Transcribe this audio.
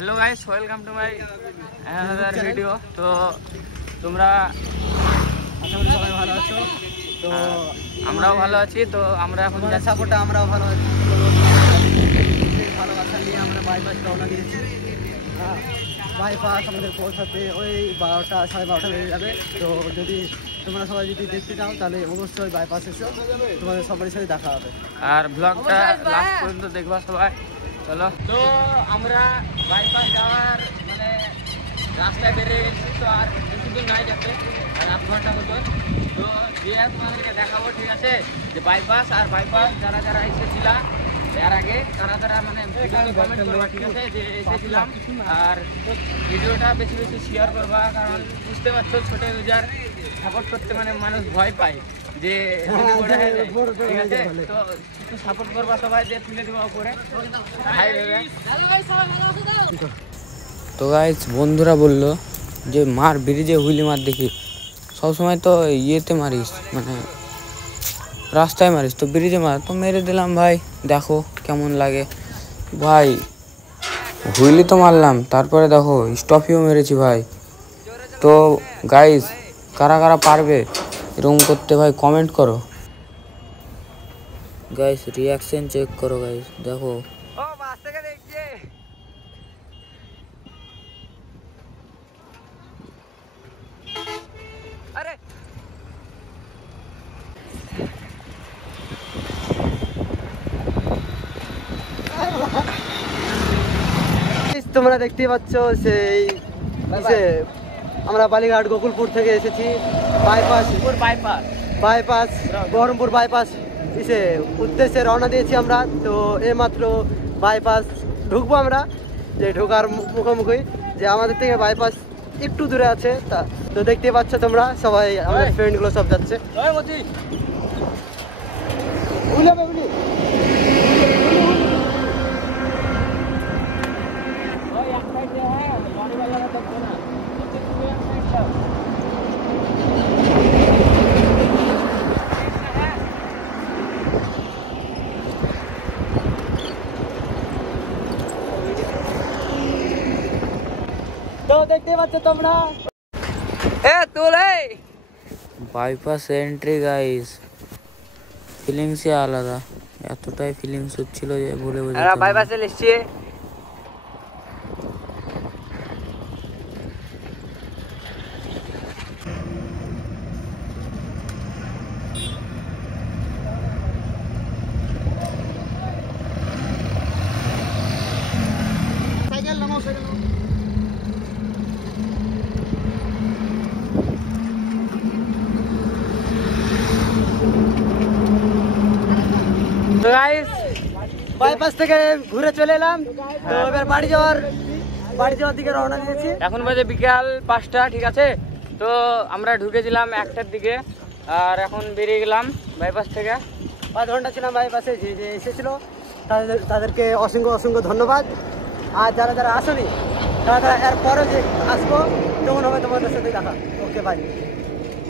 Hello guys, welcome to my another video. তো তোমরা আশা করি সবাই ভালো আছো। তো আমরাও ভালো আছি। তো আমরা এখন তোমাদের সাপোর্টে আমরাও ভালো আছি। ভালোবাসা নিয়ে আমরা বাইপাস রওনা দিয়েছি। বাইপাস আমাদের পৌঁছাতে ওই 12টা সাড়ে 12টা বেজে যাবে। তো যদি তোমরা সবাই যদি দেখতে চাও তাহলে অবশ্যই বাইপাস এসো, তোমাদের সবারই সাথে দেখা হবে। আর ব্লগটা লাস্ট পর্যন্ত দেখবা সবাই। চলো, তো আমরা বাইপাস যাওয়ার মানে রাস্তায় বেরিয়ে গেছি। তো আর বেশি দূর নাই যাতে, আর 8 ঘন্টা মতো। তো গিয়ে তোমাদেরকে দেখাবো, ঠিক আছে, যে বাইপাস আর বাইপাস যারা যারা এসেছিলাম এর আগে তারা তারা মানে কমেন্ট করবা, ঠিক আছে, যে এসেছিলাম। আর ভিডিওটা বেশি বেশি শেয়ার করবা, কারণ বুঝতে পারছো ছোটো ইউজার সাপোর্ট করতে মানে মানুষ ভয় পায় যে ঠিক আছে। তো একটু সাপোর্ট করবা সবাই, যে তুলে দেবো উপরে ভাই ভেবে। তো গাইস বন্ধুরা বললো যে মার ব্রিজে হুইলি মার, দেখি সবসময় তো ইয়েতে মারিস মানে রাস্তায় মারিস, তো ব্রিজে মার। তো মেরে দিলাম ভাই, দেখো কেমন লাগে ভাই। হুইলি তো মারলাম, তারপরে দেখো স্টপিও মেরেছি ভাই। তো গাইস কারা কারা পারবে এরকম করতে ভাই কমেন্ট করো। গাইস রিয়াকশন চেক করো গাইস, দেখো তোমরা দেখতেই পাচ্ছ সেই আমরা বালিঘাট গোকুলপুর থেকে এসেছি। বাইপাস বহরমপুর বাইপাস উদ্দেশ্যে রওনা দিয়েছি আমরা। তো এইমাত্র বাইপাস ঢুকবো আমরা, যে ঢোকার মুখোমুখি যে আমাদের থেকে বাইপাস একটু দূরে আছে। তো দেখতেই পাচ্ছ তোমরা সবাই, আমাদের ফ্রেন্ডগুলো সব যাচ্ছে। তো দেখতে পাচ্ছ তোমরা বাইপাস এন্ট্রি গাইস, ফিলিংসই আলাদা, এতটাই ফিলিংস হচ্ছিল যে বলে বোঝাতে বাইপাসে এসেছি। বাইপাস থেকে ঘুরে চলে এলাম। তো এবার বাড়ি যাওয়ার দিকে রওনা দিয়েছি। এখন বাজে বিকাল 5টা, ঠিক আছে। তো আমরা ঢুকেছিলাম 1টার দিকে, আর এখন বেরিয়ে গেলাম বাইপাস থেকে। 5 ঘন্টা ছিলাম বাইপাসে। যে এসেছিল তাদেরকে অসংখ্য ধন্যবাদ। আর যারা যারা আসেনি তারা এর পরে যে আসবো তখন হবে তোমাদের সাথে দেখা। Okay bye.